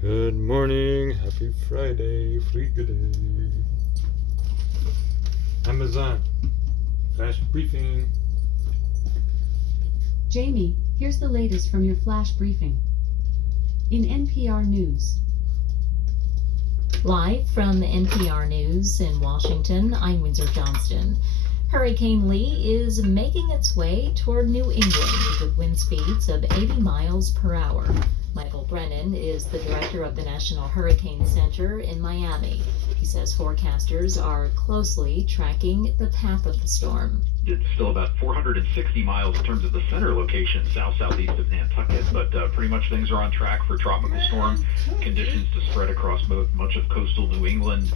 Good morning, happy Friday, free good day. Amazon, flash briefing. Jamie, here's the latest from your flash briefing. In NPR News. Live from NPR News in Washington, I'm Windsor Johnston. Hurricane Lee is making its way toward New England with wind speeds of 80 miles per hour. Michael Brennan is the director of the National Hurricane Center in Miami. He says forecasters are closely tracking the path of the storm. It's still about 460 miles in terms of the center location, southeast of Nantucket, but pretty much things are on track for tropical storm conditions to spread across much of coastal New England,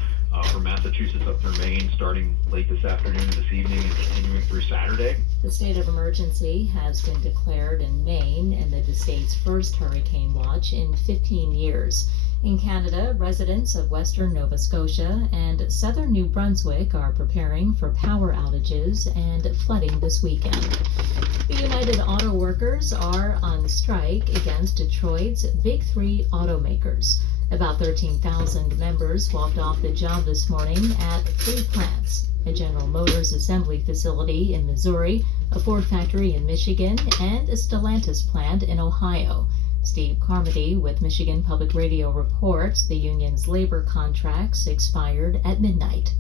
from Massachusetts up through Maine, starting late this afternoon, this evening, and continuing through Saturday. The state of emergency has been declared in Maine amid the state's first hurricane watch in 15 years. In Canada, residents of western Nova Scotia and southern New Brunswick are preparing for power outages and flooding this weekend. The United Auto Workers are on strike against Detroit's Big Three automakers. About 13,000 members walked off the job this morning at 3 plants: a General Motors assembly facility in Missouri, a Ford factory in Michigan, and a Stellantis plant in Ohio. Steve Carmody with Michigan Public Radio reports the union's labor contracts expired at midnight.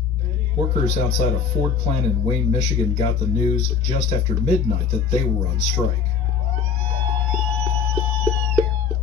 Workers outside a Ford plant in Wayne, Michigan got the news just after midnight that they were on strike.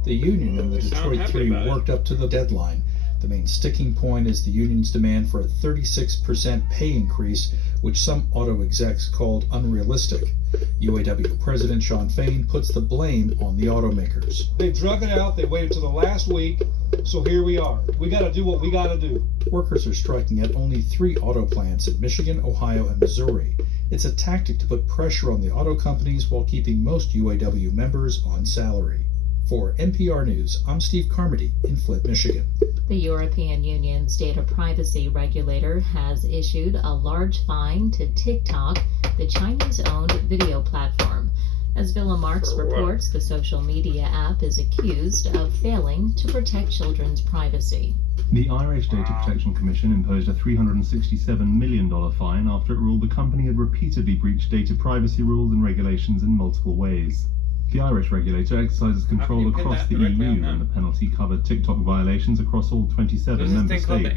The union and the Detroit Three worked up to the deadline. The main sticking point is the union's demand for a 36% pay increase, which some auto execs called unrealistic. UAW President Shawn Fain puts the blame on the automakers. They drug it out, they waited till the last week, so here we are. We gotta do what we gotta do. Workers are striking at only 3 auto plants in Michigan, Ohio, and Missouri. It's a tactic to put pressure on the auto companies while keeping most UAW members on salary. For NPR News, I'm Steve Carmody in Flint, Michigan. The European Union's data privacy regulator has issued a large fine to TikTok, the Chinese-owned video platform. As Villa Marks reports, the social media app is accused of failing to protect children's privacy. The Irish Data Protection Commission imposed a $367 million fine after it ruled the company had repeatedly breached data privacy rules and regulations in multiple ways. The Irish regulator exercises control across the EU, and the penalty covered TikTok violations across all 27 member states.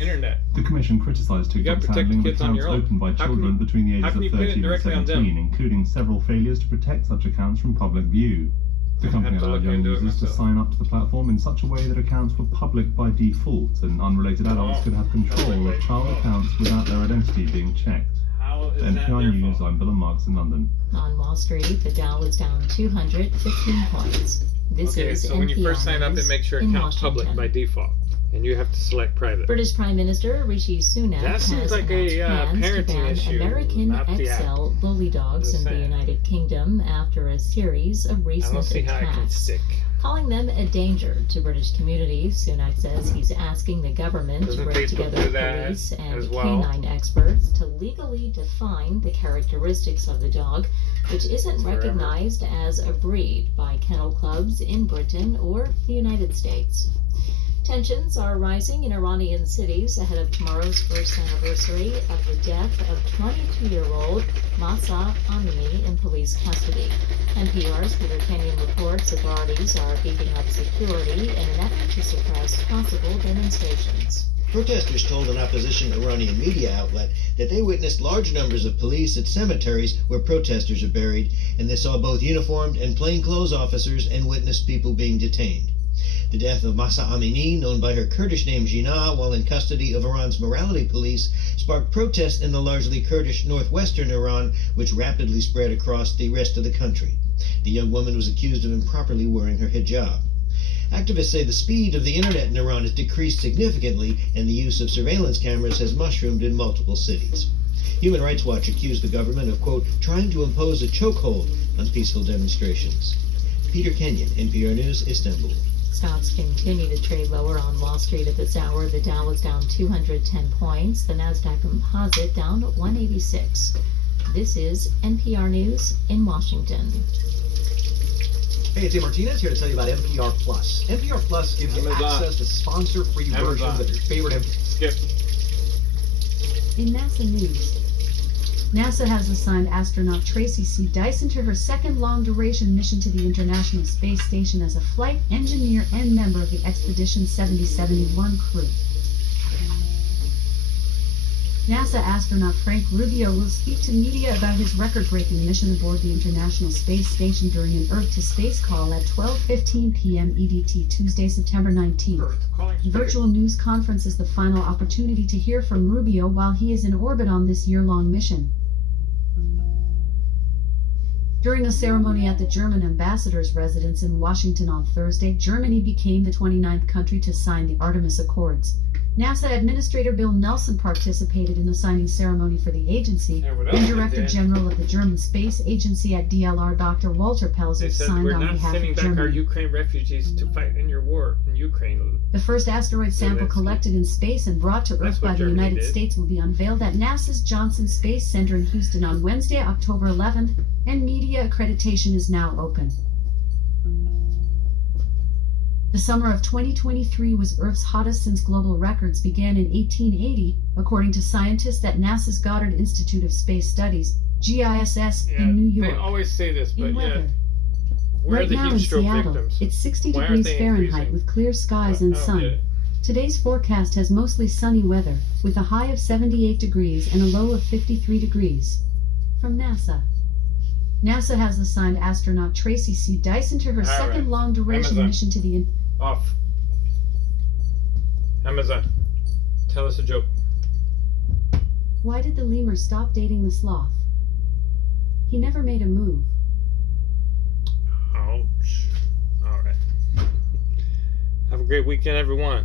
The Commission criticised TikTok's handling of accounts opened by children between the ages of 13 and 17, including several failures to protect such accounts from public view. The company allowed young users to sign up to the platform in such a way that accounts were public by default, and unrelated adults could have control of child accounts without their identity being checked. For NPR News, I'm Villa Marks in London. On Wall Street, the Dow is down 215 points. This is so when you first sign up, it makes your account public by default, and you have to select private. British Prime Minister Rishi Sunak has announced plans to ban American XL bully dogs in the United Kingdom after a series of recent attacks. Calling them a danger to British communities, Sunak says he's asking the government to bring together police and canine experts to legally define the characteristics of the dog, which isn't recognized as a breed by kennel clubs in Britain or the United States. Tensions are rising in Iranian cities ahead of tomorrow's first anniversary of the death of 22-year-old Mahsa Amini in police custody. NPR's Peter Kenyon reports authorities are beefing up security in an effort to suppress possible demonstrations. Protesters told an opposition Iranian media outlet that they witnessed large numbers of police at cemeteries where protesters are buried, and they saw both uniformed and plainclothes officers and witnessed people being detained. The death of Mahsa Amini, known by her Kurdish name Jinnah, while in custody of Iran's morality police, sparked protests in the largely Kurdish northwestern Iran, which rapidly spread across the rest of the country. The young woman was accused of improperly wearing her hijab. Activists say the speed of the internet in Iran has decreased significantly, and the use of surveillance cameras has mushroomed in multiple cities. Human Rights Watch accused the government of, quote, trying to impose a chokehold on peaceful demonstrations. Peter Kenyon, NPR News, Istanbul. Stocks continue to trade lower on Wall Street at this hour. The Dow is down 210 points. The Nasdaq Composite down 186. This is NPR News in Washington. Hey, it's Dave Martinez here to tell you about NPR Plus. NPR Plus gives you access to sponsor-free versions of your favorite Skip. In NASA news, NASA has assigned astronaut Tracy C. Dyson to her second long-duration mission to the International Space Station as a flight engineer and member of the Expedition 7071 crew. NASA astronaut Frank Rubio will speak to media about his record-breaking mission aboard the International Space Station during an Earth-to-Space call at 12:15 p.m. EDT Tuesday, September 19th. The virtual news conference is the final opportunity to hear from Rubio while he is in orbit on this year-long mission. During a ceremony at the German ambassador's residence in Washington on Thursday, Germany became the 29th country to sign the Artemis Accords. NASA Administrator Bill Nelson participated in the signing ceremony for the agency, and Director General of the German Space Agency at DLR, Dr. Walter Pelzer, signed on behalf of Germany. We're not sending back our Ukraine refugees to fight in your war in Ukraine. The first asteroid sample collected in space and brought to Earth by the United States will be unveiled at NASA's Johnson Space Center in Houston on Wednesday, October 11th, and media accreditation is now open. The summer of 2023 was Earth's hottest since global records began in 1880, according to scientists at NASA's Goddard Institute of Space Studies, GISS, in New York. They always say this, but in weather. where are Right the now in heat stroke Seattle, victims? it's 60 Why aren't degrees they Fahrenheit increasing? with clear skies and sun. Today's forecast has mostly sunny weather, with a high of 78 degrees and a low of 53 degrees. From NASA. NASA has assigned astronaut Tracy C. Dyson to her second long-duration mission to the Off. Amazon. Tell us a joke. Why did the lemur stop dating the sloth? He never made a move. Ouch. Alright. Have a great weekend, everyone.